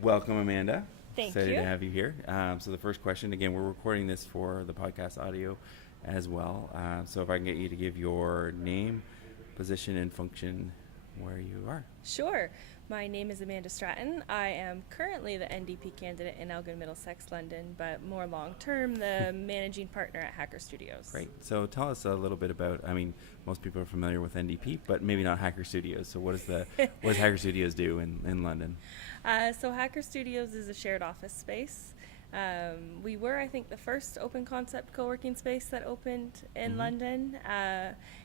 Welcome, Amanda. Thank Excited you. to have you here. So the first question, again, we're recording this for the podcast audio as well. So if I can get you to give your name, position, and function where you are. Sure. My name is Amanda Stratton. I am currently the NDP candidate in Elgin, Middlesex, London, but more long-term, the managing partner at Hacker Studios. Great. So tell us a little bit about, most people are familiar with NDP, but maybe not Hacker Studios. So what does Hacker Studios do in London? So Hacker Studios is a shared office space. We were, I think, the first open concept co-working space that opened in London,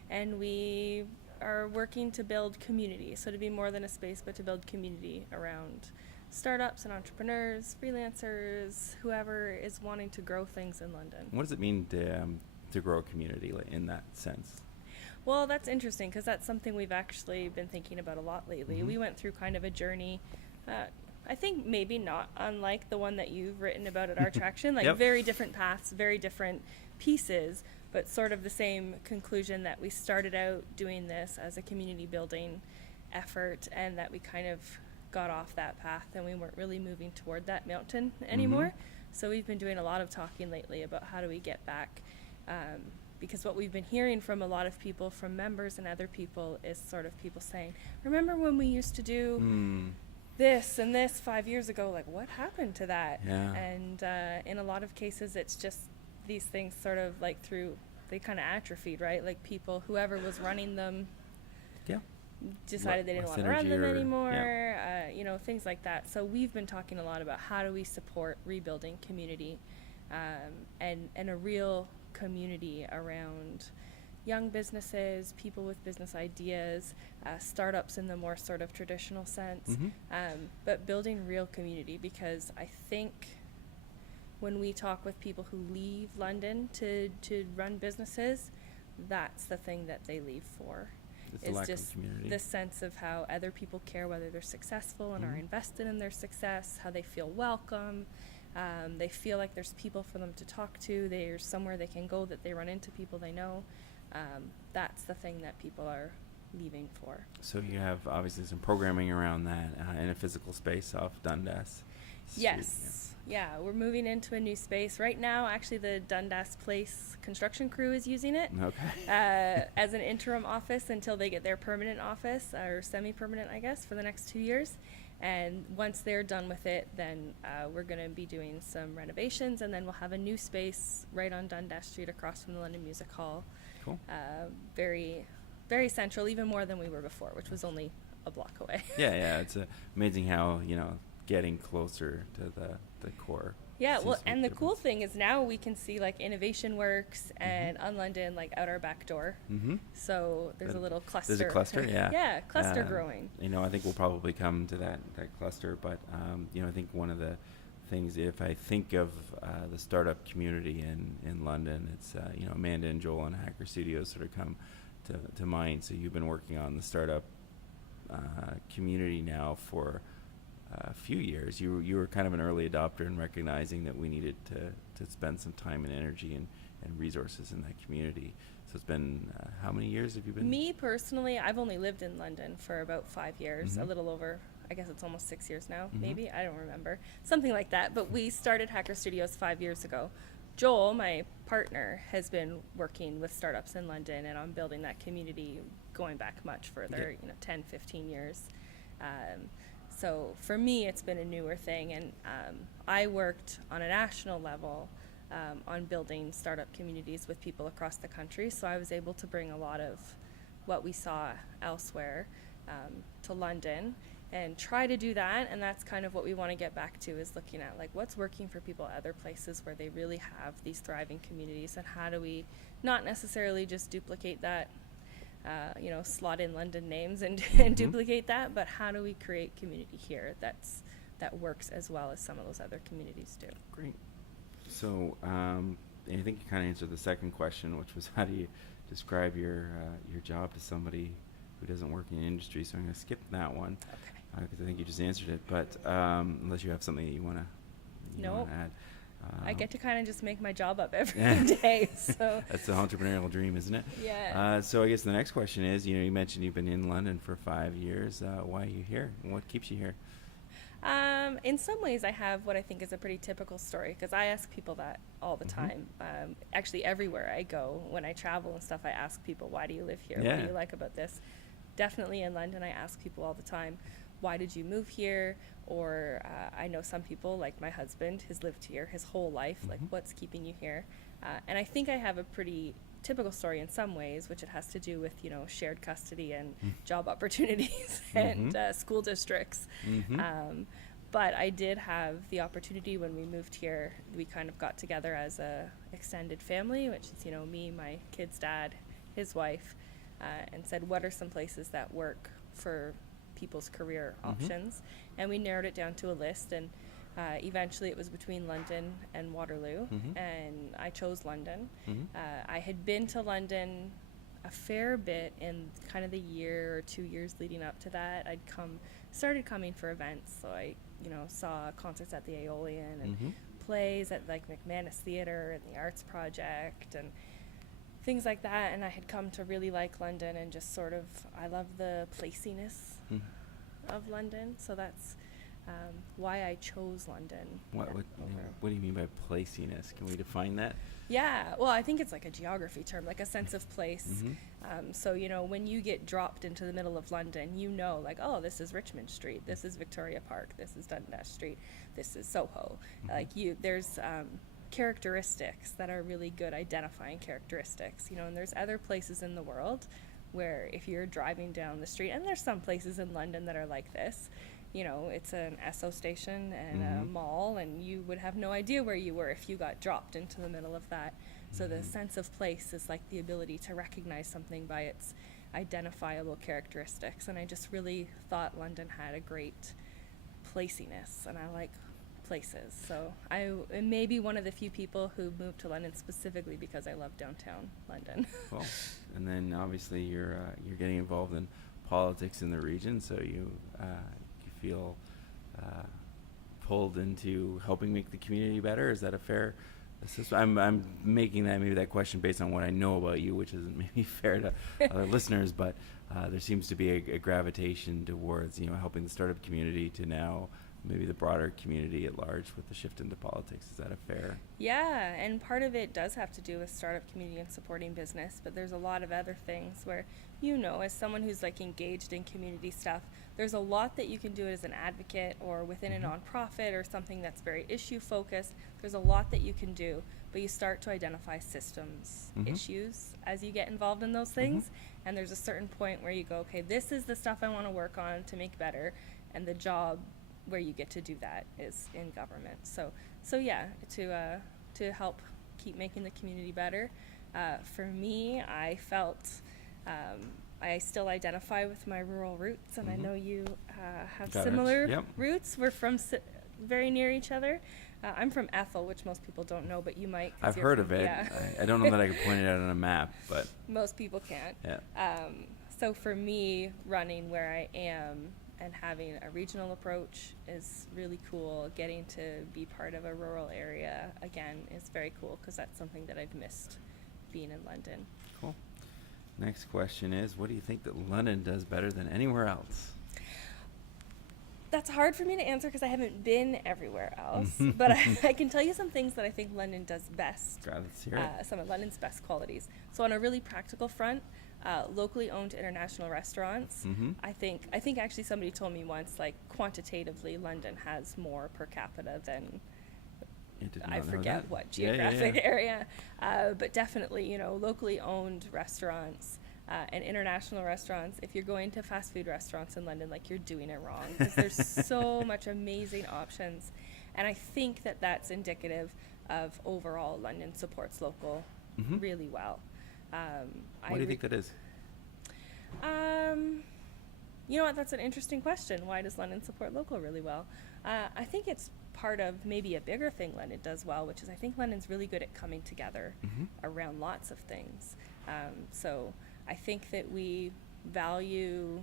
and we are working to build community. So to be more than a space, but to build community around startups and entrepreneurs, freelancers, whoever is wanting to grow things in London. What does it mean to grow a community in that sense? Well, that's interesting because that's something we've actually been thinking about a lot lately. We went through kind of a journey, I think maybe not unlike the one that you've written about at rTraction, like very different paths, very different pieces, but sort of the same conclusion that we started out doing this as a community building effort and that we kind of got off that path and we weren't really moving toward that mountain anymore. So we've been doing a lot of talking lately about how do we get back, because what we've been hearing from a lot of people, from members and other people, is sort of people saying, remember when we used to do this and this 5 years ago? Like, what happened to that? Yeah. And in a lot of cases, it's just these things sort of like they kind of atrophied, right? Like people, whoever was running them, decided they didn't want to run them anymore, things like that. So we've been talking a lot about how do we support rebuilding community, and a real community around young businesses, people with business ideas, startups in the more sort of traditional sense, but building real community, because I think when we talk with people who leave London to run businesses, that's the thing that they leave for. It's just the sense of how other people care whether they're successful and are invested in their success, how they feel welcome. They feel like there's people for them to talk to. There's somewhere they can go that they run into people they know. That's the thing that people are leaving for. So you have obviously some programming around that in a physical space off Dundas. Yes. Yeah, we're moving into a new space. Right now, actually, the Dundas Place construction crew is using it as an interim office until they get their permanent office, or semi-permanent, I guess, for the next 2 years. And once they're done with it, then we're going to be doing some renovations, and then we'll have a new space right on Dundas Street across from the London Music Hall. Cool. Very, very central, even more than we were before, which was only a block away. Yeah. It's amazing how, getting closer to the core. Yeah, well, and the cool thing is now we can see like Innovation Works and Unlondon like out our back door. So there's a little cluster. There's a cluster, yeah. Yeah, cluster growing. I think we'll probably come to that cluster, but I think one of the things, if I think of the startup community in London, it's Amanda and Joel and Hacker Studios sort of come to mind. So you've been working on the startup community now for a few years. You were kind of an early adopter in recognizing that we needed to spend some time and energy and resources in that community. So it's been, how many years have you been? Me personally, I've only lived in London for about 5 years, a little over, I guess it's almost 6 years now, maybe, I don't remember, something like that. But we started Hacker Studios 5 years ago. Joel, my partner, has been working with startups in London and on building that community going back much further, 10, 15 years. So for me, it's been a newer thing, and I worked on a national level on building startup communities with people across the country, so I was able to bring a lot of what we saw elsewhere to London and try to do that, and that's kind of what we want to get back to, is looking at like what's working for people at other places where they really have these thriving communities, and how do we not necessarily just duplicate that, slot in London names and duplicate that, but how do we create community here that works as well as some of those other communities do? Great. So I think you kind of answered the second question, which was how do you describe your job to somebody who doesn't work in the industry? So I'm going to skip that one because I think you just answered it. But unless you have something that you want to add. I get to kind of just make my job up every day. So that's the entrepreneurial dream, isn't it? Yeah. So I guess the next question is, you mentioned you've been in London for 5 years. Why are you here? And what keeps you here? In some ways, I have what I think is a pretty typical story, because I ask people that all the time. Actually, everywhere I go, when I travel and stuff, I ask people, why do you live here? What do you like about this? Definitely in London, I ask people all the time, why did you move here? Or I know some people, like my husband, has lived here his whole life. Like, what's keeping you here? And I think I have a pretty typical story in some ways, which it has to do with, you know, shared custody and job opportunities and school districts. But I did have the opportunity when we moved here. We kind of got together as a extended family, which is, you know, me, my kid's dad, his wife, and said, what are some places that work for people's career options? And we narrowed it down to a list, and eventually it was between London and Waterloo, and I chose London. I had been to London a fair bit in kind of the year or 2 years leading up to that. I'd started coming for events, so I, you know, saw concerts at the Aeolian and plays at like McManus Theatre and the Arts Project and things like that, and I had come to really like London, and just sort of, I love the placiness of London, so that's why I chose London. What do you mean by placiness? Can we define that? Yeah, well, I think it's like a geography term, like a sense of place. So, you know, when you get dropped into the middle of London, you know, like, oh, this is Richmond Street, this is Victoria Park, this is Dundas Street, this is Soho. Like, there's characteristics that are really good identifying characteristics, you know, and there's other places in the world where if you're driving down the street, and there's some places in London that are like this, you know, it's an Esso station and a mall, and you would have no idea where you were if you got dropped into the middle of that. So the sense of place is like the ability to recognize something by its identifiable characteristics, and I just really thought London had a great placiness, and I like places. So I may be one of the few people who moved to London specifically because I love downtown London. Cool. And then obviously you're getting involved in politics in the region, so you feel pulled into helping make the community better. Is that a fair assessment? I'm making that question based on what I know about you, which isn't maybe fair to other listeners, but there seems to be a gravitation towards, you know, helping the startup community to now maybe the broader community at large with the shift into politics. Is that a fair? Yeah, and part of it does have to do with startup community and supporting business, but there's a lot of other things where, you know, as someone who's like engaged in community stuff, there's a lot that you can do as an advocate or within a nonprofit or something that's very issue focused. There's a lot that you can do, but you start to identify systems issues as you get involved in those things, and there's a certain point where you go, okay, this is the stuff I want to work on to make better, and the job where you get to do that is in government. So yeah, to help keep making the community better. For me, I felt I still identify with my rural roots, and I know you have similar roots. We're from very near each other. I'm from Ethel, which most people don't know, but you might. I've heard of it. Yeah. I don't know that I can point it out on a map, but most people can't. Yeah. So for me, running where I am and having a regional approach is really cool. Getting to be part of a rural area, again, is very cool, because that's something that I've missed being in London. Cool. Next question is, what do you think that London does better than anywhere else? That's hard for me to answer because I haven't been everywhere else, but I can tell you some things that I think London does best. Let's hear it. Some of London's best qualities. So on a really practical front, locally owned international restaurants. I think actually somebody told me once, like, quantitatively, London has more per capita than I forget what geographic area, but definitely, you know, locally owned restaurants and international restaurants. If you're going to fast food restaurants in London, like, you're doing it wrong, because there's so much amazing options, and I think that that's indicative of overall London supports local really well. What do you think that is? You know what, that's an interesting question. Why does London support local really well? I think it's part of maybe a bigger thing London does well, which is I think London's really good at coming together around lots of things. So I think that we value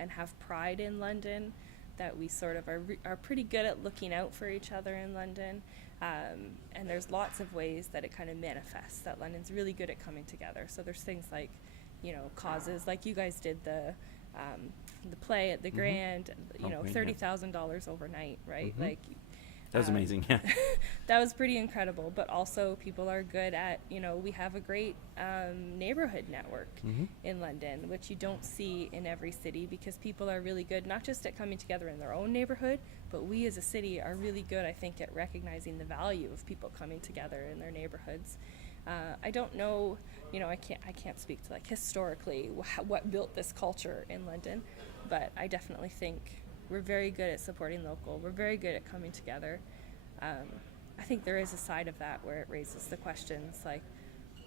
and have pride in London, that we sort of are pretty good at looking out for each other in London. And there's lots of ways that it kind of manifests, that London's really good at coming together. So there's things like, you know, causes, like you guys did the the play at the Grand, Oh, Queen, yeah. $30,000 overnight, right? Like, That was amazing. Yeah. that was pretty incredible. But also, people are good at, we have a great neighborhood network in London, which you don't see in every city, because people are really good, not just at coming together in their own neighborhood, but we as a city are really good, I think, at recognizing the value of people coming together in their neighborhoods. I don't know, I can't speak to like historically what built this culture in London, but I definitely think we're very good at supporting local. We're very good at coming together. I think there is a side of that where it raises the questions like,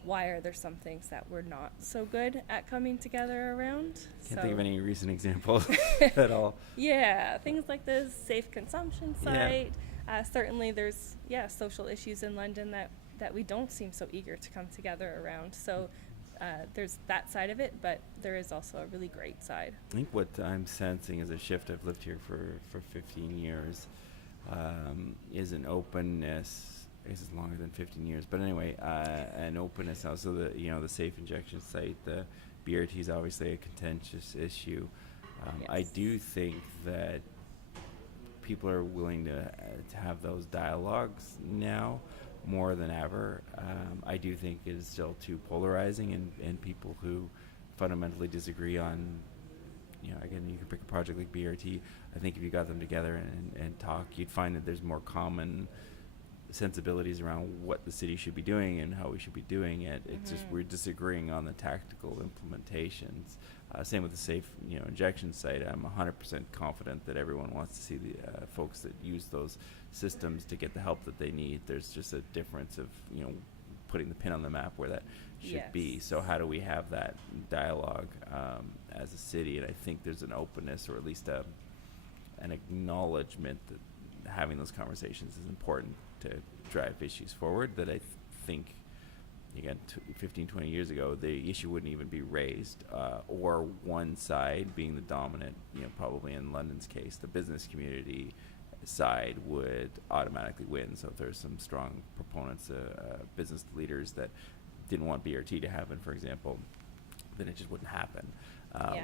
why are there some things that we're not so good at coming together around? Can't think of any recent examples at all. Yeah, things like the safe consumption site. Certainly there's, social issues in London that we don't seem so eager to come together around. So there's that side of it, but there is also a really great side. I think what I'm sensing is a shift. I've lived here for 15 years, is an openness. I guess it's longer than 15 years, but anyway, an openness now. So the safe injection site, the BRT is obviously a contentious issue. I do think that people are willing to have those dialogues now more than ever. I do think it is still too polarizing, and people who fundamentally disagree on, again, you can pick a project like BRT. I think if you got them together and talk, you'd find that there's more common sensibilities around what the city should be doing and how we should be doing it. It's just we're disagreeing on the tactical implementations. Same with the safe, injection site. I'm 100% confident that everyone wants to see the folks that use those systems to get the help that they need. There's just a difference of, putting the pin on the map where that should be. So how do we have that dialogue as a city? And I think there's an openness, or at least an acknowledgement that having those conversations is important to drive issues forward, that I think, again, 15, 20 years ago, the issue wouldn't even be raised, or one side being the dominant, probably in London's case, the business community side would automatically win. So if there's some strong proponents, business leaders that didn't want BRT to happen, for example, then it just wouldn't happen.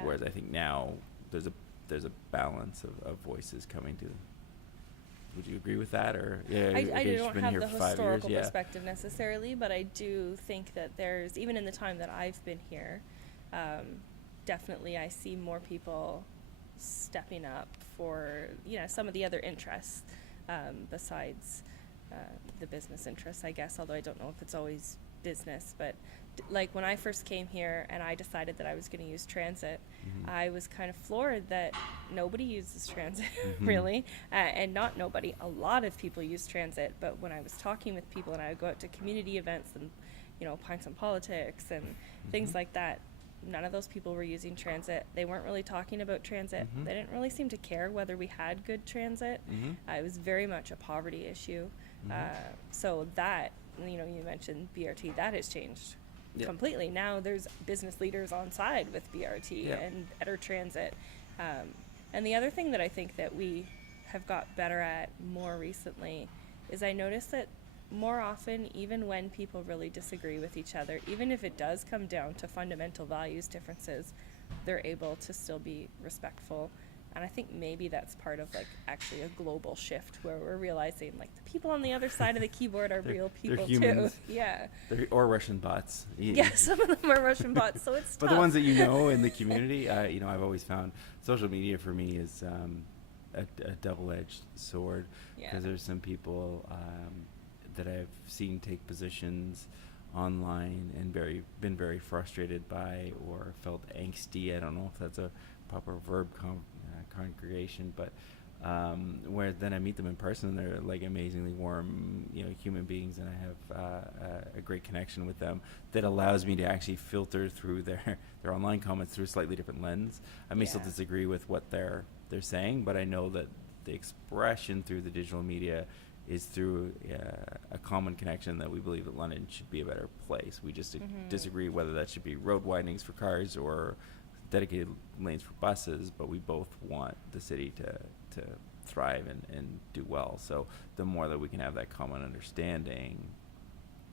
Whereas I think now there's a balance of voices coming to. Would you agree with that, or I don't have the historical years, perspective necessarily, but I do think that there's, even in the time that I've been here, definitely I see more people stepping up for some of the other interests besides the business interests, I guess. Although I don't know if it's always business, but like when I first came here and I decided that I was going to use transit, I was kind of floored that nobody uses transit really, and not nobody, a lot of people use transit. But when I was talking with people and I would go out to community events and Pints on Politics and things like that, none of those people were using transit. They weren't really talking about transit. They didn't really seem to care whether we had good transit. It was very much a poverty issue. So that, you mentioned BRT, that has changed completely. Now there's business leaders on side with BRT and better transit. And the other thing that I think that we have got better at more recently is I noticed that more often, even when people really disagree with each other, even if it does come down to fundamental values differences, they're able to still be respectful. And I think maybe that's part of actually a global shift where we're realizing the people on the other side of the keyboard are real people too. Yeah. Or Russian bots. Yeah, some of them are Russian bots, so it's tough. But the ones that in the community, I've always found social media for me is a double-edged sword, because there's some people that I've seen take positions online and been very frustrated by, or felt angsty. I don't know if that's a proper verb congregation, but where then I meet them in person, and they're amazingly warm, human beings, and I have a great connection with them that allows me to actually filter through their online comments through a slightly different lens. I may still disagree with what they're saying, but I know that the expression through the digital media is through a common connection that we believe that London should be a better place. We just disagree whether that should be road widenings for cars or dedicated lanes for buses, but we both want the city to thrive and do well. So the more that we can have that common understanding,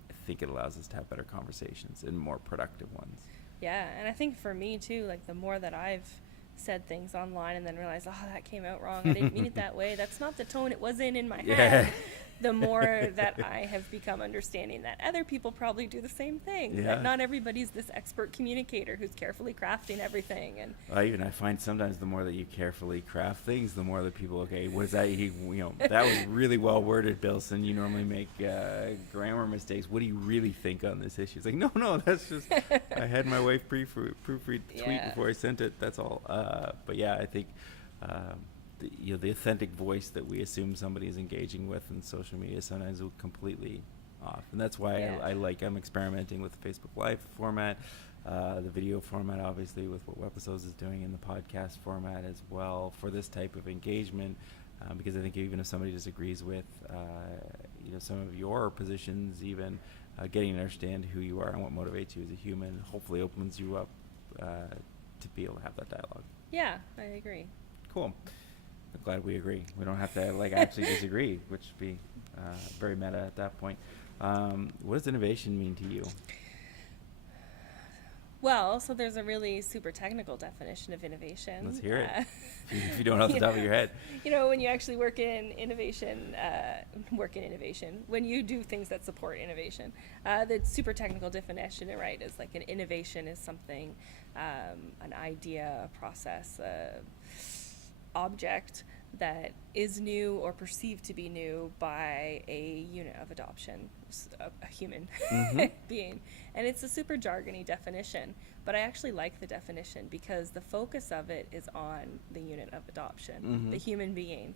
I think it allows us to have better conversations and more productive ones. Yeah, and I think for me too, the more that I've said things online and then realized, oh, that came out wrong. I didn't mean it that way. That's not the tone it was in my Yeah. head. The more that I have become understanding that other people probably do the same thing. Yeah. That not everybody's this expert communicator who's carefully crafting everything. And I find sometimes the more that you carefully craft things, the more that people, okay, what is that? That was really well worded, Bilson. You normally make grammar mistakes. What do you really think on this issue? It's like, no, that's just, I had my wife proofread the tweet before I sent it. That's all. But yeah, I think the authentic voice that we assume somebody is engaging with in social media sometimes is completely off. And that's why I'm experimenting with the Facebook Live format, the video format, obviously, with what Webisodes is doing in the podcast format as well for this type of engagement, because I think even if somebody disagrees with some of your positions, even getting to understand who you are and what motivates you as a human hopefully opens you up to be able to have that dialogue. Yeah, I agree. Cool. I'm glad we agree. We don't have to actually disagree, which would be very meta at that point. What does innovation mean to you? Well, so there's a really super technical definition of innovation. Let's hear it. If you don't know off the top of your head. When you actually work in innovation, when you do things that support innovation, the super technical definition, right, is like an innovation is something, an idea, a process, object that is new or perceived to be new by a unit of adoption, a human being. And it's a super jargony definition, but I actually like the definition because the focus of it is on the unit of adoption, the human being.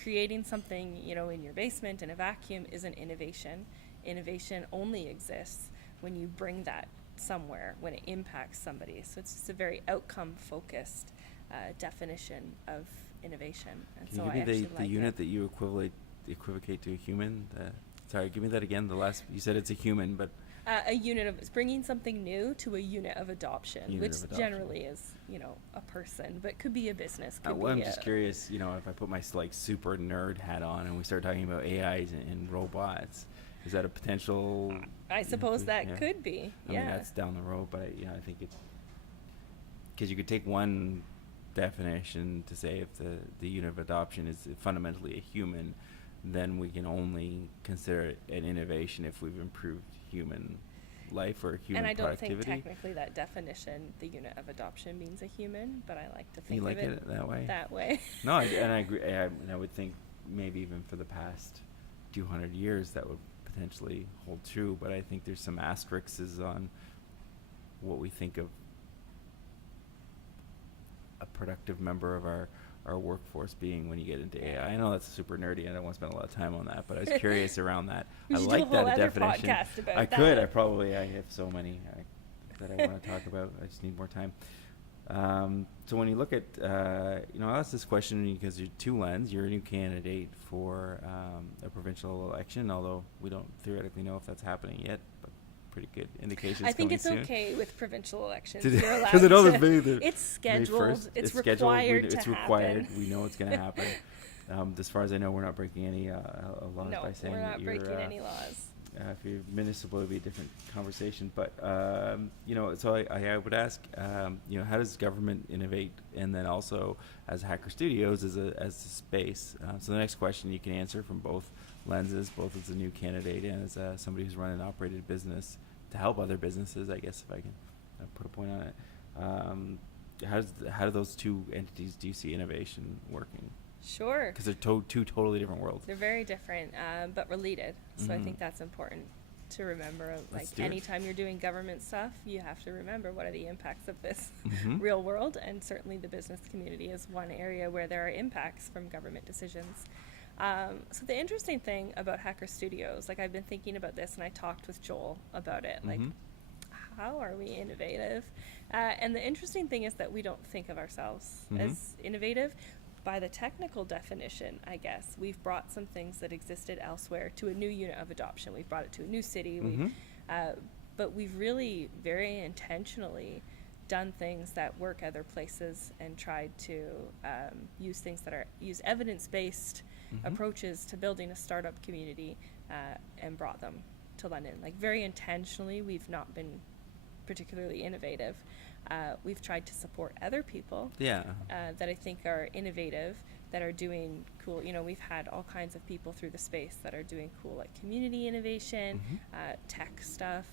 Creating something, in your basement in a vacuum is an innovation. Innovation only exists when you bring that somewhere, when it impacts somebody. So it's just a very outcome-focused definition of innovation. And Can you give me the unit that you equivocate to a human? Sorry, give me that again. You said it's a human, but a unit of, it's bringing something new to a unit of adoption, which generally is, a person, but could be a business. I'm just curious, if I put my super nerd hat on and we start talking about AIs and robots, is that a potential? I suppose that could be. I mean, that's down the road, but I think it's because you could take one definition to say if the unit of adoption is fundamentally a human, then we can only consider it an innovation if we've improved human life or human productivity. And I don't think technically that definition, the unit of adoption, means a human, but I like to think of it that way. That way. No, I agree. And I would think maybe even for the past 200 years that would potentially hold true, but I think there's some asterisks on what we think of a productive member of our workforce being when you get into AI. I know that's super nerdy. I don't want to spend a lot of time on that, but I was curious around that. I like that definition. I have so many that I want to talk about. I just need more time. So when you look at, I'll ask this question because you're Lens. You're a new candidate for a provincial election, although we don't theoretically know if that's happening yet, but pretty good indications. I think it's soon. Okay with provincial elections. You're allowed it's scheduled. It's required to happen. We know it's going to happen. As far as I know, we're not breaking any laws by saying we're that not breaking any laws. If you're municipal, it would be a different conversation. But, so I would ask, how does government innovate? And then also as Hacker Studios as a space. So the next question you can answer from both lenses, both as a new candidate and as somebody who's run an operated business to help other businesses, I guess, if I can put a point on it. How do those two entities do you see innovation working? Sure. Because they're two totally different worlds. They're very different, but related. So I think that's important to remember. Anytime you're doing government stuff, you have to remember what are the impacts of this real world, and certainly the business community is one area where there are impacts from government decisions. So the interesting thing about Hacker Studios, I've been thinking about this, and I talked with Joel about it, how are we innovative? And the interesting thing is that we don't think of ourselves as innovative. By the technical definition, I guess, we've brought some things that existed elsewhere to a new unit of adoption. We've brought it to a new city. But we've really very intentionally done things that work other places and tried to use evidence-based approaches to building a startup community and brought them to London. Very intentionally, we've not been particularly innovative. We've tried to support other people Yeah. that I think are innovative, that are doing cool. You know, we've had all kinds of people through the space that are doing cool, like community innovation, tech stuff.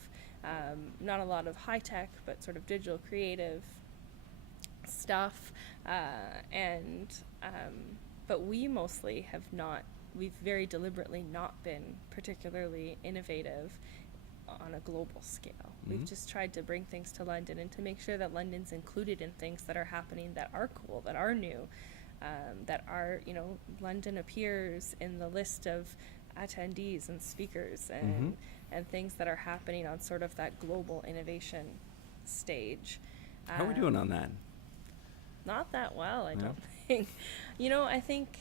Not a lot of high tech, but sort of digital creative stuff. But we mostly have not, we've very deliberately not been particularly innovative on a global scale. We've just tried to bring things to London and to make sure that London's included in things that are happening, that are cool, that are new, that are, you know, London appears in the list of attendees and speakers and things that are happening on sort of that global innovation stage. How are we doing on that? Not that well, I No? don't think. You know, I think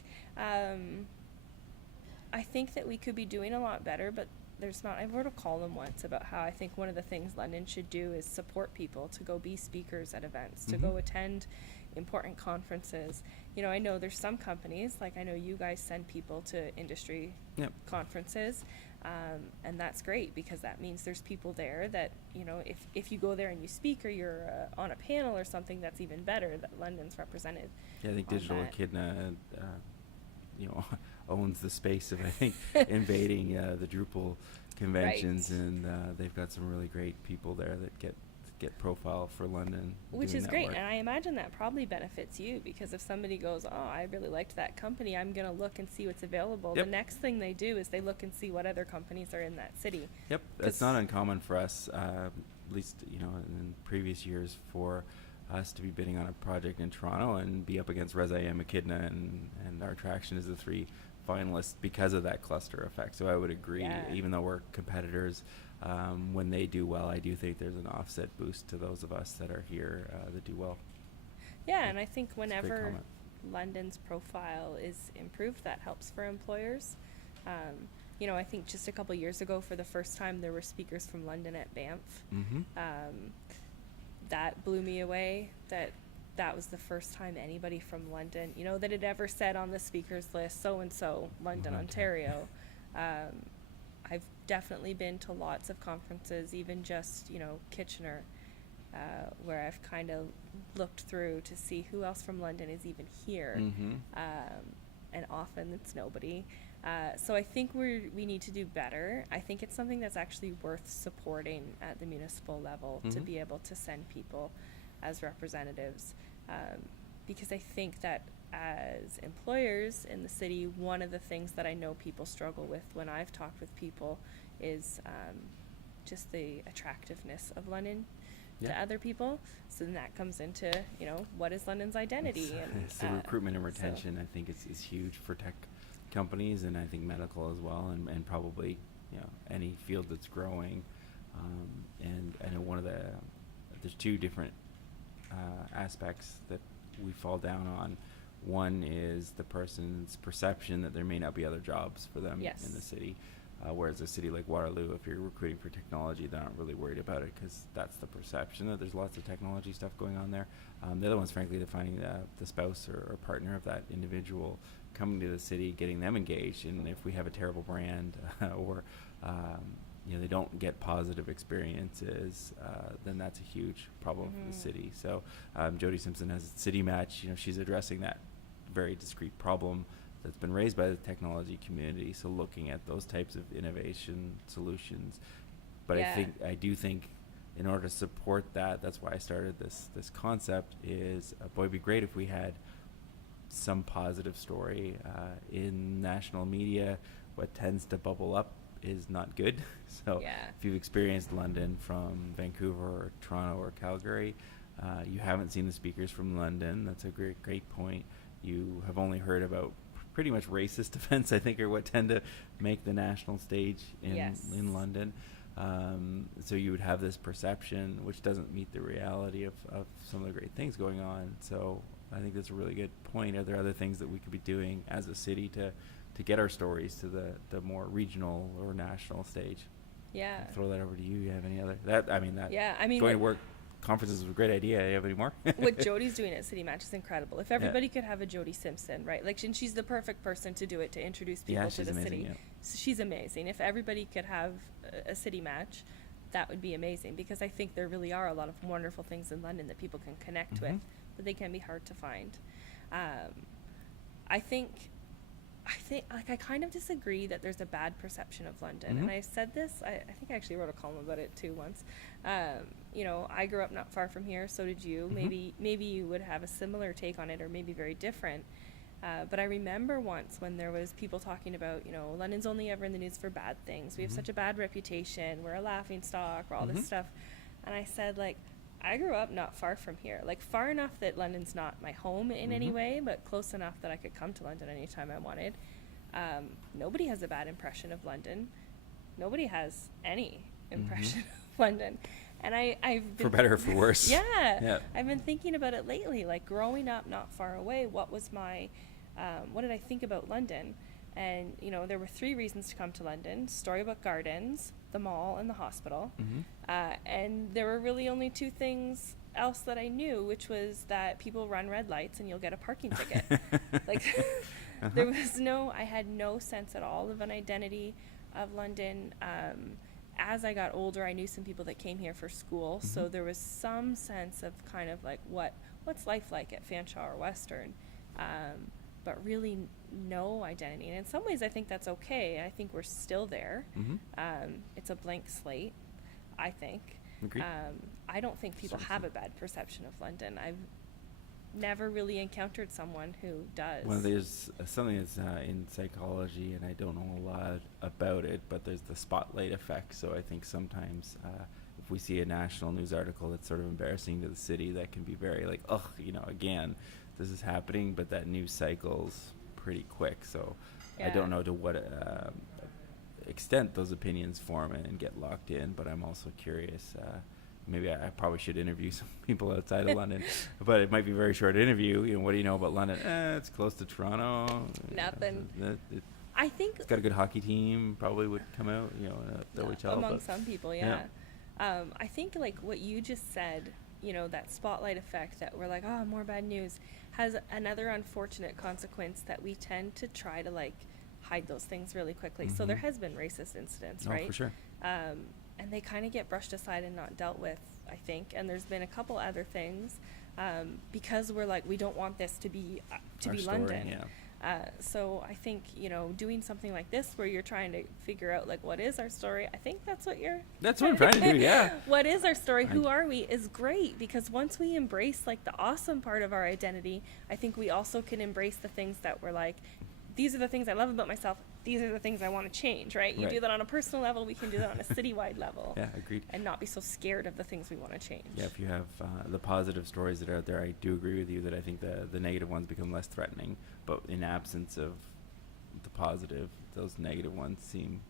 that we could be doing a lot better, but there's not. I wrote a column once about how I think one of the things London should do is support people to go be speakers at events, to go attend important conferences. You know, I know there's some companies, like I know you guys send people to industry conferences, and that's great because that means there's people there that, you know, if you go there and you speak or you're on a panel or something, that's even better that London's represented. Yeah, I think on Digital that. Echidna, you know, owns the space of, I think, invading the Drupal conventions, and they've got some really great people there that get profile for London. Which doing is that great, work. and I imagine that probably benefits you because if somebody goes, oh, I really liked that company, I'm going to look and see what's available. Yep. The next thing they do is they look and see what other companies are in that city. Yep, that's not uncommon for us, at least, you know, in previous years, for us to be bidding on a project in Toronto and be up against rTraction, Echidna, and rTraction as the three finalists because of that cluster effect. So I would agree, even though we're competitors, when they do well, I do think there's an offset boost to those of us that are here that do well. Yeah, and I think It's a great whenever comment. London's profile is improved, that helps for employers. You know, I think just a couple years ago, for the first time, there were speakers from London at Banff. That blew me away, that was the first time anybody from London, you know, that had ever said on the speakers list, so-and-so, London, Ontario. I've definitely been to lots of conferences, even just, you know, Kitchener, where I've kind of looked through to see who else from London is even here. And often it's nobody. So I think we need to do better. I think it's something that's actually worth supporting at the municipal level to be able to send people as representatives. Because I think that as employers in the city, one of the things that I know people struggle with when I've talked with people is just the attractiveness of London to other people. So then that comes into, you know, what is London's identity? It's the recruitment and retention, I think, is huge for tech companies, and I think medical as well, and probably, you know, any field that's growing. And I know there's two different aspects that we fall down on. One is the person's perception that there may not be other jobs for them in the city. Whereas a city like Waterloo, if you're recruiting for technology, they're not really worried about it because that's the perception that there's lots of technology stuff going on there. The other one's, frankly, finding the spouse or partner of that individual, coming to the city, getting them engaged. And if we have a terrible brand or you know, they don't get positive experiences, then that's a huge problem for the city. So Jody Simpson has City Match. You know, she's addressing that very discrete problem that's been raised by the technology community. So looking at those types of innovation solutions. But I do think in order to support that, that's why I started this concept, is boy, it'd be great if we had some positive story in national media. What tends to bubble up is not good. So if you've experienced London from Vancouver or Toronto or Calgary, you haven't seen the speakers from London. That's a great point. You have only heard about pretty much racist events, I think, are what tend to make the national stage in London. So you would have this perception which doesn't meet the reality of some of the great things going on. So I think that's a really good point. Are there other things that we could be doing as a city to get our stories to the more regional or national stage? I'll throw that over to you. You have any other? Going to work conferences is a great idea. Do you have any more? What Jody's doing at City Match is incredible. If everybody could have a Jody Simpson, right? Like, and she's the perfect person to do it, to introduce people to the amazing, city. So she's amazing. If everybody could have a City Match, that would be amazing, because I think there really are a lot of wonderful things in London that people can connect with, but they can be hard to find. I think like I kind of disagree that there's a bad perception of London, and I've said this. I think I actually wrote a column about it too once. You know, I grew up not far from here, so did you. Maybe you would have a similar take on it, or maybe very different. But I remember once when there was people talking about, you know, London's only ever in the news for bad things. We have such a bad reputation. We're a laughingstock, or all this stuff. And I said, like, I grew up not far from here, like far enough that London's not my home in any way, but close enough that I could come to London anytime I wanted. Nobody has a bad impression of London. Nobody has any impression of London. And I've been, for better or for worse. Yeah. I've been thinking about it lately, like growing up not far away, what did I think about London? And, you know, there were 3 reasons to come to London: Storybook Gardens, the mall, and the hospital. And there were really only 2 things else that I knew, which was that people run red lights and you'll get a parking ticket. Like, I had no sense at all of an identity of London. As I got older, I knew some people that came here for school, so there was some sense of kind of like what's life like at Fanshawe or Western. But really no identity. And in some ways I think that's okay. I think we're still there. It's a blank slate, I think. Agreed. I don't think people have a bad perception of London. I've never really encountered someone who does. Well, there's something that's in psychology, and I don't know a lot about it, but there's the spotlight effect. So I think sometimes if we see a national news article that's sort of embarrassing to the city, that can be very like, ugh, you know, again, this is happening, but that news cycle's pretty quick. So I don't know to what extent those opinions form and get locked in, but I'm also curious. Maybe I probably should interview some people outside of London, but it might be a very short interview. You know, what do you know about London? It's close to Toronto. Nothing. I think it's got a good hockey team. Probably would come out. You know, among some people, yeah. I think like what you just said, you know, that spotlight effect that we're like, oh, more bad news, has another unfortunate consequence that we tend to try to like hide those things really quickly. So there has been racist incidents, right? For sure. And they kind of get brushed aside and not dealt with, I think. And there's been a couple other things because we're like, we don't want this to be London. So I think, you know, doing something like this where you're trying to figure out like, what is our story? I think that's what I'm trying to do. Yeah. What is our story? Who are we? Is great, because once we embrace like the awesome part of our identity, I think we also can embrace the things that we're like, these are the things I love about myself. These are the things I want to change, right? You do that on a personal level. We can do that on a citywide level. Yeah, agreed. And not be so scared of the things we want to change. Yeah, if you have the positive stories that are out there, I do agree with you that I think the negative ones become less threatening. But in absence of the positive, those negative ones seem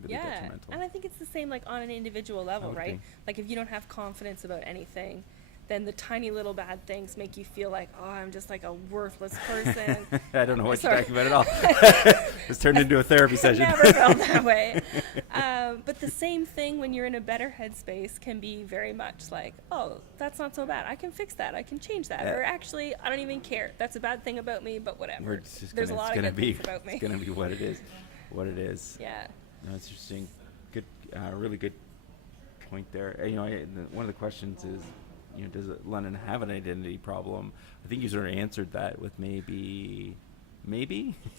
really detrimental. And I think it's the same like on an individual level, right? Like if you don't have confidence about anything, then the tiny little bad things make you feel like, oh, I'm just like a worthless person. I don't know what you're talking about at all. It's turned into a therapy session. I never felt that way. But the same thing when you're in a better headspace can be very much like, oh, that's not so bad. I can fix that. I can change that. Or actually, I don't even care. That's a bad thing about me, but whatever. There's a lot of good things about me. It's going to be what it is. What it is. Yeah. No, it's interesting. Good, really good point there. You know, one of the questions is, you know, does London have an identity problem? I think you sort of answered that with maybe,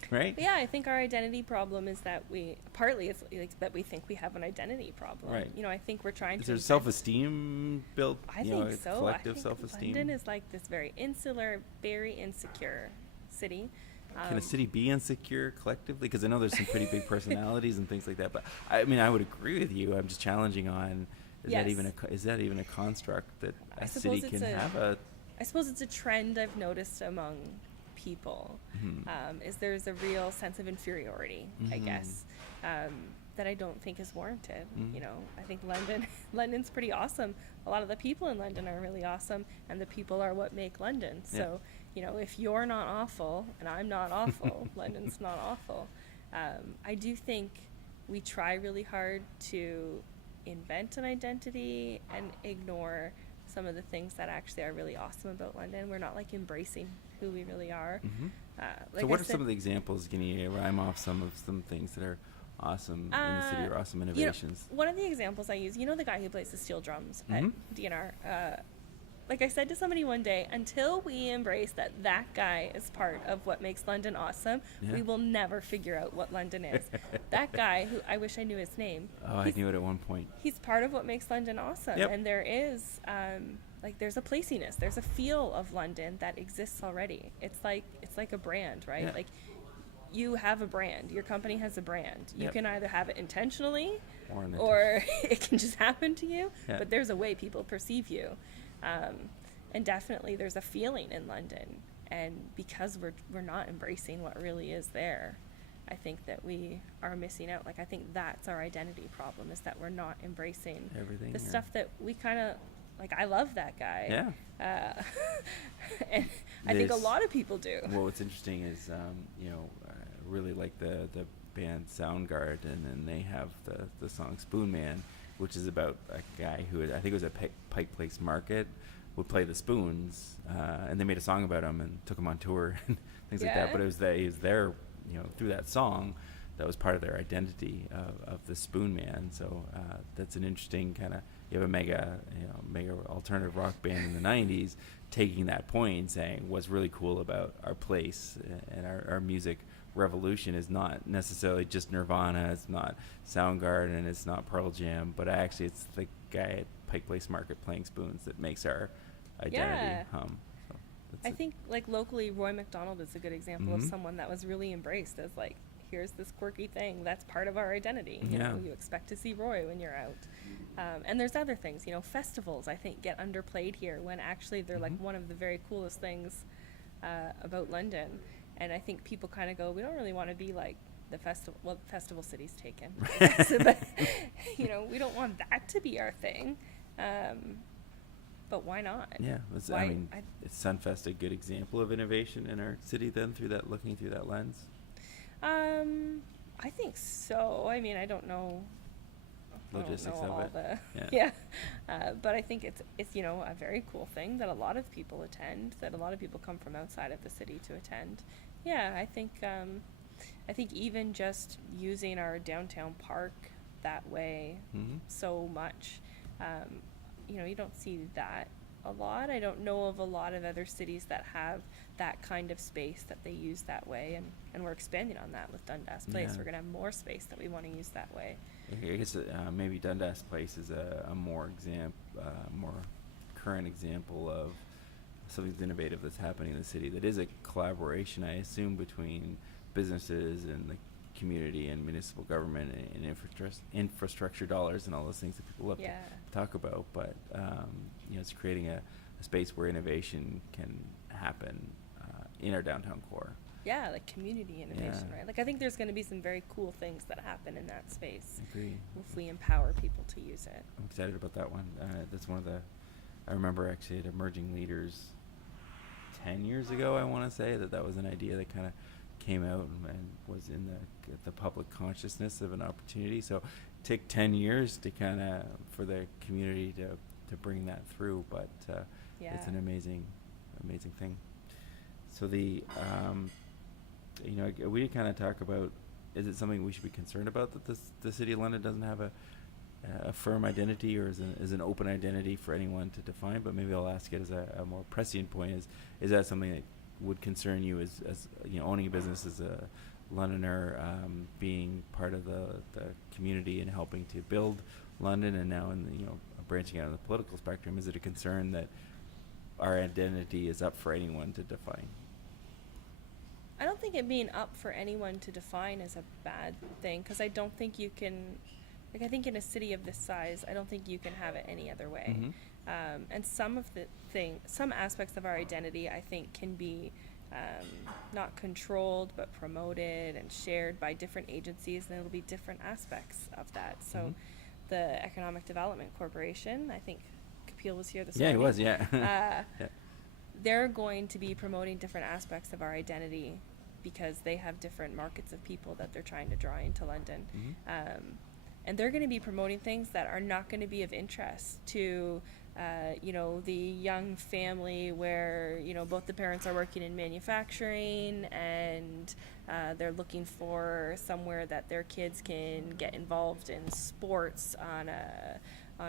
right? Yeah, I think our identity problem is that it's like that we think we have an identity problem. Right. You know, I think we're trying to. Is there self-esteem built? I think so. Collective I think self-esteem. London is like this very insular, very insecure city. Can a city be insecure collectively? Because I know there's some pretty big personalities and things like that. But I mean, I would agree with you. I'm just challenging on. Is that even a construct that a city can have a? I suppose it's a trend I've noticed among people. Is there's a real sense of inferiority, I guess, that I don't think is warranted. You know, I think London's pretty awesome. A lot of the people in London are really awesome, and the people are what make London. So, you know, if you're not awful and I'm not awful, London's not awful. I do think we try really hard to invent an identity and ignore some of the things that actually are really awesome about London. We're not like embracing who we really are. So what are some of the examples? Can you rhyme off some things that are awesome in the city or awesome innovations? One of the examples I use, the guy who plays the steel drums at DNR. Like I said to somebody one day, until we embrace that guy is part of what makes London awesome, we will never figure out what London is. That guy, who I wish I knew his name. Oh, I knew it at one point. He's part of what makes London awesome. Yep. And there is, there's a placiness, there's a feel of London that exists already. It's like a brand, right? Yeah. Like, you have a brand. Your company has a brand. You can either have it intentionally or it can just happen to you. Yeah. But there's a way people perceive you. And definitely there's a feeling in London. And because we're not embracing what really is there, I think that we are missing out. Like, I think that's our identity problem, is that we're not embracing everything the stuff that we kind of, like, I love that guy. Yeah. And I think a lot of people do. Well, what's interesting is, really like the band Soundgarden, and then they have the song Spoon Man, which is about a guy who, I think it was at Pike Place Market, would play the spoons, and they made a song about him and took him on tour and things like that. But he was there, through that song, that was part of their identity of the Spoon Man. So that's an interesting kind of, you have a mega alternative rock band in the 90s taking that point and saying what's really cool about our place and our music revolution is not necessarily just Nirvana, it's not Soundgarden, it's not Pearl Jam, but actually it's the guy at Pike Place Market playing spoons that makes our identity hum. So I think, like, locally, Roy McDonald is a good example of someone that was really embraced as, like, here's this quirky thing that's part of our identity. You know, you expect to see Roy when you're out. And there's other things, festivals, I think, get underplayed here when actually they're like one of the very coolest things about London. And I think people kind of go, we don't really want to be like the festival. Well, the festival city's taken. But, we don't want that to be our thing. But why not? Yeah, is Sunfest a good example of innovation in our city then, looking through that lens? I think so. I mean, I don't know logistics of it. But I think it's a very cool thing that a lot of people attend, that a lot of people come from outside of the city to attend. Yeah, I think even just using our downtown park that way so much, you don't see that a lot. I don't know of a lot of other cities that have that kind of space that they use that way, and we're expanding on that with Dundas Place. We're going to have more space that we want to use that way. I guess maybe Dundas Place is a more current example of something innovative that's happening in the city. That is a collaboration, I assume, between businesses and the community and municipal government and infrastructure dollars and all those things that people love to talk about. But it's creating a space where innovation can happen in our downtown core. Yeah, like community innovation, right? Like, I think there's going to be some very cool things that happen in that space. I agree. If we empower people to use it. I'm excited about that one. That's one of I remember actually at Emerging Leaders 10 years ago, I want to say, that was an idea that kind of came out and was in the public consciousness of an opportunity. So it took 10 years to kind of, for the community to bring that through, but it's an amazing thing. So we kind of talk about, is it something we should be concerned about that the City of London doesn't have a firm identity, or is an open identity for anyone to define? But maybe I'll ask it as a more prescient point, is that something that would concern you as owning a business as a Londoner, being part of the community and helping to build London, and now branching out on the political spectrum? Is it a concern that our identity is up for anyone to define? I don't think it being up for anyone to define is a bad thing, because I don't think you can, I think in a city of this size, I don't think you can have it any other way. And some aspects of our identity, I think, can be not controlled but promoted and shared by different agencies, and it'll be different aspects of that. So the Economic Development Corporation, I think Kapil was here this morning. Yeah, he was, They're going to be promoting different aspects of our identity because they have different markets of people that they're trying to draw into London. and they're going to be promoting things that are not going to be of interest to the young family where both the parents are working in manufacturing, and they're looking for somewhere that their kids can get involved in sports on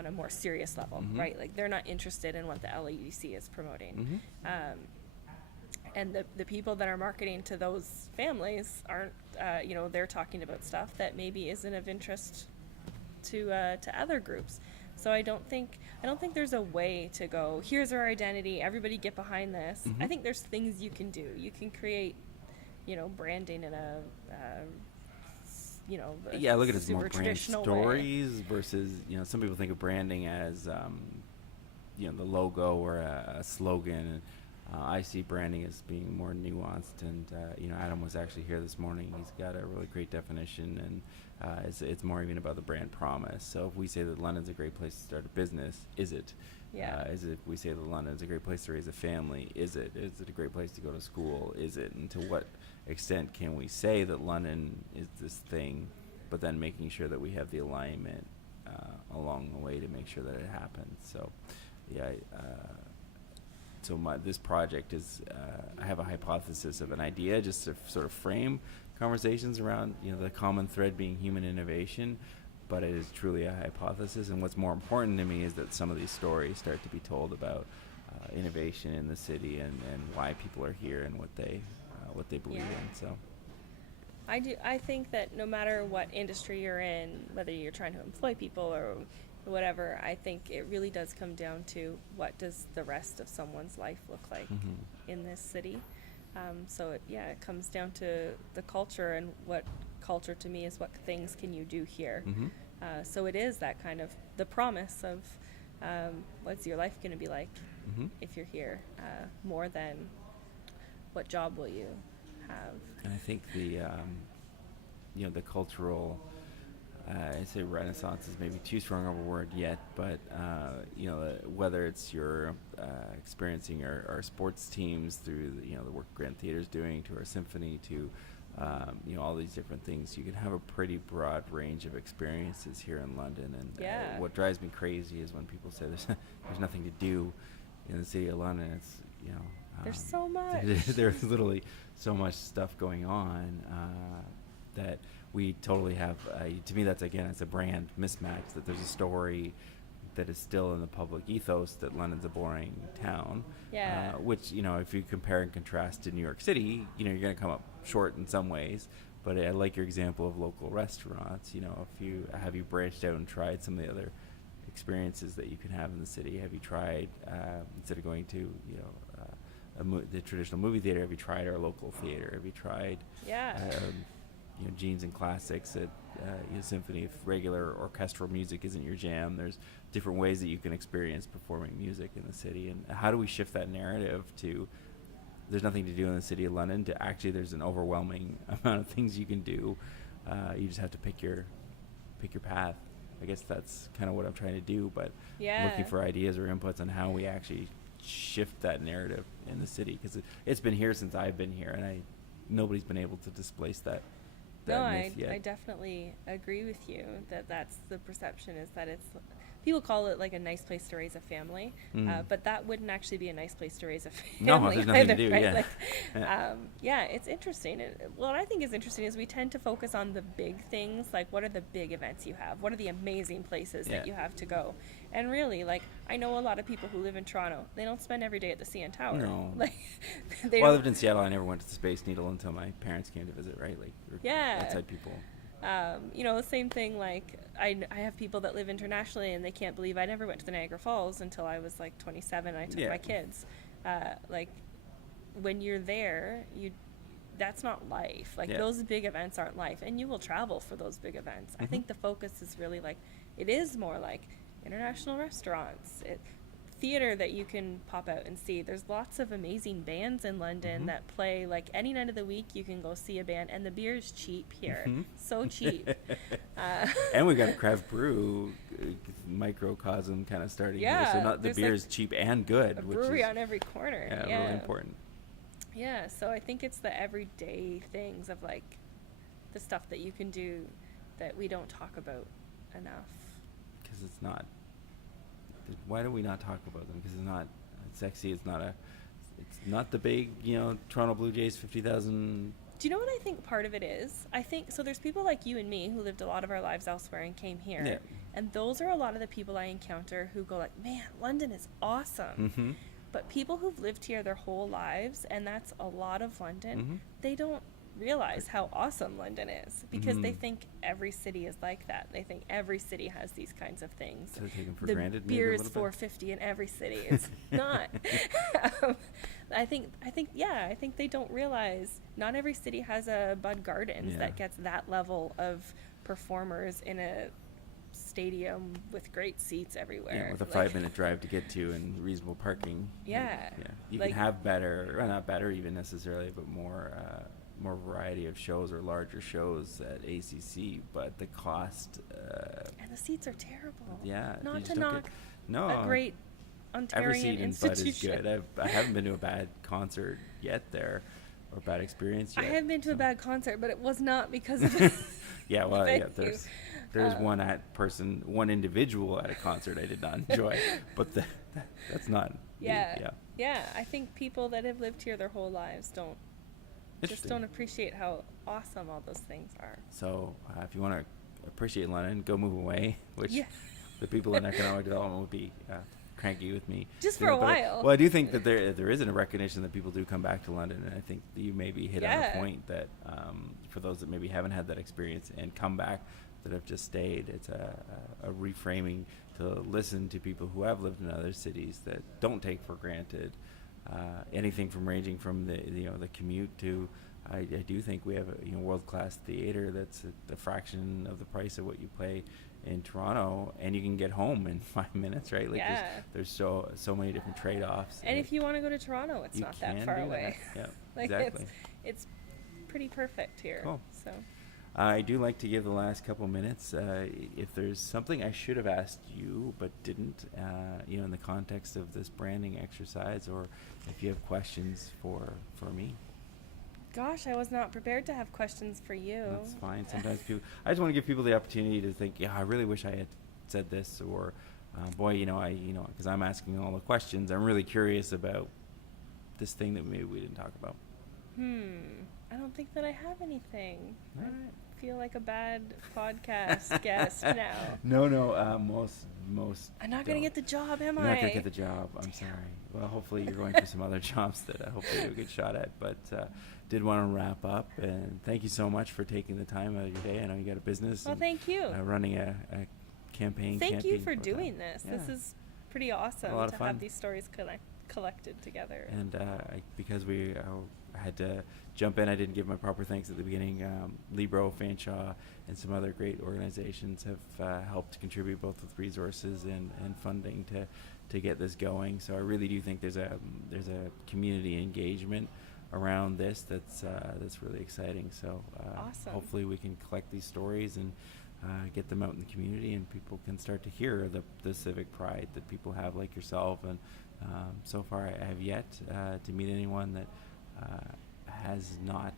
a more serious level, right? Like, they're not interested in what the LEDC is promoting. And the people that are marketing to those families aren't, they're talking about stuff that maybe isn't of interest to other groups. So I don't think there's a way to go, here's our identity, everybody get behind this. I think there's things you can do. You can create, branding in a look at it as more brand traditional stories versus, some people think of branding as, the logo or a slogan. I see branding as being more nuanced, and Adam was actually here this morning. He's got a really great definition, and it's more even about the brand promise. So if we say that London's a great place to start a business, is it? Is it? If we say that London's a great place to raise a family, is it? Is it a great place to go to school, is it? And to what extent can we say that London is this thing, but then making sure that we have the alignment along the way to make sure that it happens. So this project is, I have a hypothesis of an idea just to sort of frame conversations around, the common thread being human innovation, but it is truly a hypothesis. And what's more important to me is that some of these stories start to be told about innovation in the city and why people are here and what they believe in. So I think that no matter what industry you're in, whether you're trying to employ people or whatever, I think it really does come down to what does the rest of someone's life look like in this city. So it comes down to the culture, and what culture to me is what things can you do here. So it is that kind of the promise of what's your life going to be like if you're here, more than what job will you have. And I think the the cultural, I'd say renaissance is maybe too strong of a word yet, but whether it's your experiencing our sports teams through the work Grand Theatre's doing, to our symphony, to all these different things, you can have a pretty broad range of experiences here in London. And what drives me crazy is when people say there's nothing to do in the city of London. It's there's so much. There's literally so much stuff going on that we totally have. To me, that's it's a brand mismatch. That there's a story that is still in the public ethos that London's a boring town. Which if you compare and contrast to New York City, you're going to come up short in some ways. But I like your example of local restaurants. Have you branched out and tried some of the other experiences that you can have in the city? Have you tried, instead of going to the traditional movie theater, have you tried our local theater? Have you tried Jeans and Classics at Symphony? If regular orchestral music isn't your jam, there's different ways that you can experience performing music in the city. And how do we shift that narrative to there's nothing to do in the city of London to actually there's an overwhelming amount of things you can do. You just have to pick your path. I guess that's kind of what I'm trying to do, but looking for ideas or inputs on how we actually shift that narrative in the city, because it's been here since I've been here, and nobody's been able to displace that myth yet. I definitely agree with you that's the perception, is that it's, people call it like a nice place to raise a family, but that wouldn't actually be a nice place to raise a family. No, there's nothing either, to do, right? It's interesting. What I think is interesting is we tend to focus on the big things, like what are the big events you have? What are the amazing places that you have to go? And really, I know a lot of people who live in Toronto, they don't spend every day at the CN Tower. No. I lived in Seattle. I never went to the Space Needle until my parents came to visit, right? Outside people. The same thing, I have people that live internationally, and they can't believe I never went to the Niagara Falls until I was 27 and I took my kids. When you're there, that's not life. Those big events aren't life, and you will travel for those big events. I think the focus is really it is more international restaurants, theater that you can pop out and see. There's lots of amazing bands in London that play any night of the week. You can go see a band, and the beer is cheap here. So cheap. And we got a craft brew microcosm kind of starting here, so the beer is cheap and good. A brewery on every corner. Really important. So I think it's the everyday things of the stuff that you can do that we don't talk about enough. Because it's not. Why do we not talk about them? Because it's not sexy. It's not the big, Toronto Blue Jays 50,000. Do you know what I think part of it is? I think, so there's people like you and me who lived a lot of our lives elsewhere and came here. Yeah. And those are a lot of the people I encounter who go like, man, London is awesome. Mm-hmm. But people who've lived here their whole lives, and that's a lot of London, Mm-hmm. they don't realize how awesome London is because they think every city is like that. They think every city has these kinds of things. So they take them for the granted. maybe beer a is little bit? $4.50 in every city. It's not. I think they don't realize not every city has a Bud Gardens that gets that level of performers in a stadium with great seats everywhere. Yeah, with a Like, 5-minute drive to get to and reasonable parking. Yeah. You Like- can have better, well, not better even necessarily, but more variety of shows or larger shows at ACC. But the cost. and the seats are terrible. Yeah. you Not just to don't knock get- no. a great Every Ontarian seat in Bud is institution. good. I haven't been to a bad concert yet there, or bad experience I yet. have been to a so- bad concert, but it was not because of Yeah, well, Thank yeah. you. There's one individual at a concert I did not enjoy, but that's not. Yeah. I think people that have lived here their whole lives don't Interesting. appreciate how awesome all those things are. So if you want to appreciate London, go move away, which Yeah. the people in economic development would be cranky with me. Just doing, for a but while. Well, I do think that there isn't a recognition that people do come back to London, and I think that you maybe hit on Yeah. a point that for those that maybe haven't had that experience and come back that have just stayed, it's a reframing to listen to people who have lived in other cities that don't take for granted anything from ranging from the commute to. I do think we have a world-class theater that's a fraction of the price of what you pay in Toronto, and you can get home in 5 minutes, right? Like Yeah. there's so many different trade-offs. And if you want to go to Toronto, it's you not that can far do away. that. Yeah, Like exactly. it's pretty perfect here. Cool. So I do like to give the last couple minutes. If there's something I should have asked you but didn't, in the context of this branding exercise, or if you have questions for me. gosh, I was not prepared to have questions for you. That's fine. Sometimes I just want to give people the opportunity to think, yeah, I really wish I had said this, or boy, because I'm asking all the questions. I'm really curious about this thing that maybe we didn't talk about. I don't think that I have anything. All I right. feel like a bad podcast guest now. No, most. I'm not going to get the job, am You're I? not going to get the job. I'm sorry. Well, hopefully you're going for some other jobs that I hopefully do a good shot at. But did want to wrap up, and thank you so much for taking the time out of your day. I know you got a business. Well, and, thank you. running a campaign. Thank you campaign for that. doing this. Yeah. This is pretty awesome A lot of to fun. have these stories collected together. And because we had to jump in, I didn't give my proper thanks at the beginning. Libro, Fanshawe, and some other great organizations have helped contribute both with resources and funding to get this going. So I really do think there's a community engagement around this that's really exciting. So Awesome. hopefully we can collect these stories and get them out in the community, and people can start to hear the civic pride that people have like yourself. And so far I have yet to meet anyone that has not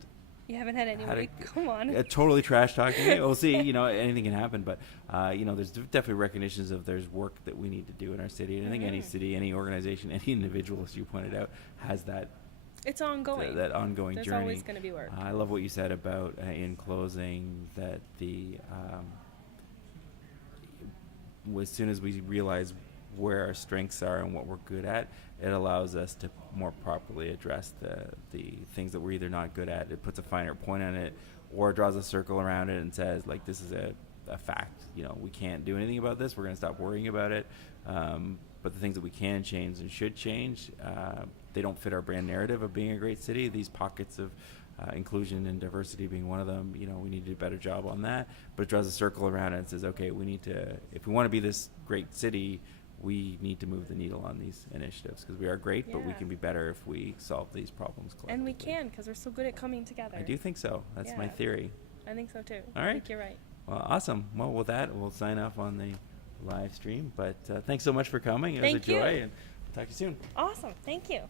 You haven't had anybody come on. totally trash talking me. We'll see. Anything can happen, but there's definitely recognitions of there's work that we need to do in our city, and I think any city, any organization, any individual, as you pointed out, has that It's ongoing. that ongoing There's journey. always going to be work. I love what you said about in closing that as soon as we realize where our strengths are and what we're good at, it allows us to more properly address the things that we're either not good at. It puts a finer point on it, or draws a circle around it and says, like, this is a fact. We can't do anything about this. We're going to stop worrying about it. But the things that we can change and should change, they don't fit our brand narrative of being a great city. These pockets of inclusion and diversity being one of them, we need to do a better job on that. But it draws a circle around it and says, okay, we need to, if we want to be this great city, we need to move the needle on these initiatives, because we are great, but we Yeah. can be better if we solve these problems collectively. And we can, because we're so good at coming together. I do think so. That's my Yeah. theory. I think so too. All I right. think you're right. Well, awesome. Well, with that, we'll sign off on the live stream. But thanks so much for coming. It was Thank a joy, you. and talk to you soon. Awesome. Thank you.